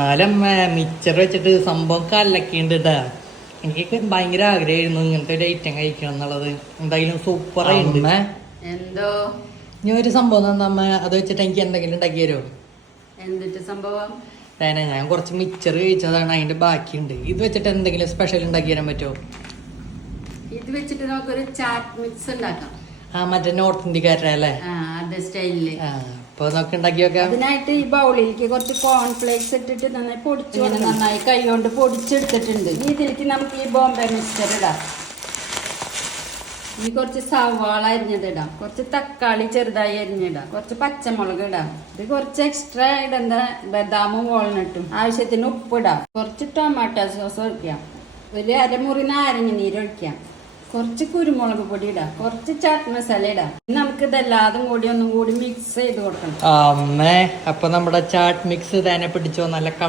എന്നാലും മിച്ചർ വെച്ചിട്ട് സംഭവം കല്ലൊക്കെയുണ്ട് കേട്ടാ. എനിക്ക് ഭയങ്കര ആഗ്രഹമായിരുന്നു ഇങ്ങനത്തെ ഒരു ഐറ്റം കഴിക്കണം എന്നുള്ളത്. എന്തായാലും സൂപ്പർ ആയിട്ടുണ്ട്. എന്തോ ഇനി ഒരു സംഭവം തന്നമ്മ, അത് വെച്ചിട്ട് എനിക്ക് എന്തെങ്കിലും ഉണ്ടാക്കി തരുമോ? എന്തിട്ട് സംഭവം? ഞാൻ കുറച്ച് മിച്ചർ കഴിച്ചതാണ്, അതിന്റെ ബാക്കിയുണ്ട്. ഇത് വെച്ചിട്ട് എന്തെങ്കിലും സ്പെഷ്യൽ ഉണ്ടാക്കി തരാൻ പറ്റുമോ? ഇത് വെച്ചിട്ട് നമുക്കൊരു ചാറ്റ് മിക്സ് ഉണ്ടാക്കാം. മറ്റേ നോർത്ത് ഇന്ത്യക്കാരുടെ അല്ലേ? അതേ സ്റ്റൈലില്. അപ്പൊ നമുക്ക് ഉണ്ടാക്കി വെക്കാം. അതിനായിട്ട് ഈ ബൗളിലേക്ക് കുറച്ച് കോൺഫ്ലേക്സ് ഇട്ടിട്ട് നന്നായി പൊടിച്ചു, നന്നായി കൈ കൊണ്ട് പൊടിച്ചെടുത്തിട്ടുണ്ട്. ഇതിലേക്ക് നമുക്ക് ഈ ബോംബെ മിക്സ്ചർ ഇടാം. ഇനി കുറച്ച് സവാള അരിഞ്ഞതിടാം, കുറച്ച് തക്കാളി ചെറുതായി അരിഞ്ഞിടാം, കുറച്ച് പച്ചമുളക് ഇടാം. ഇത് കുറച്ച് എക്സ്ട്രാ ഇടേണ്ട ബദാമും വാൾനട്ടും, ആവശ്യത്തിന് ഉപ്പിടാം, കുറച്ച് ടൊമാറ്റോ സോസ് ഒഴിക്കാം, ഒരു അരമുറി നാരങ്ങ നീര് ഒഴിക്കാം, കുറച്ച് കുരുമുളക് പൊടി ഇടാം, കുറച്ച് ചാറ്റ് മസാല ഇടാം. നമുക്ക് ഇതെല്ലാതും കൂടി ഒന്നും കൂടി മിക്സ് ചെയ്ത് കൊടുക്കണം. അമ്മേ, അപ്പൊ നമ്മുടെ ചാറ്റ് മിക്സ് തന്നെ പിടിച്ചോ, നല്ല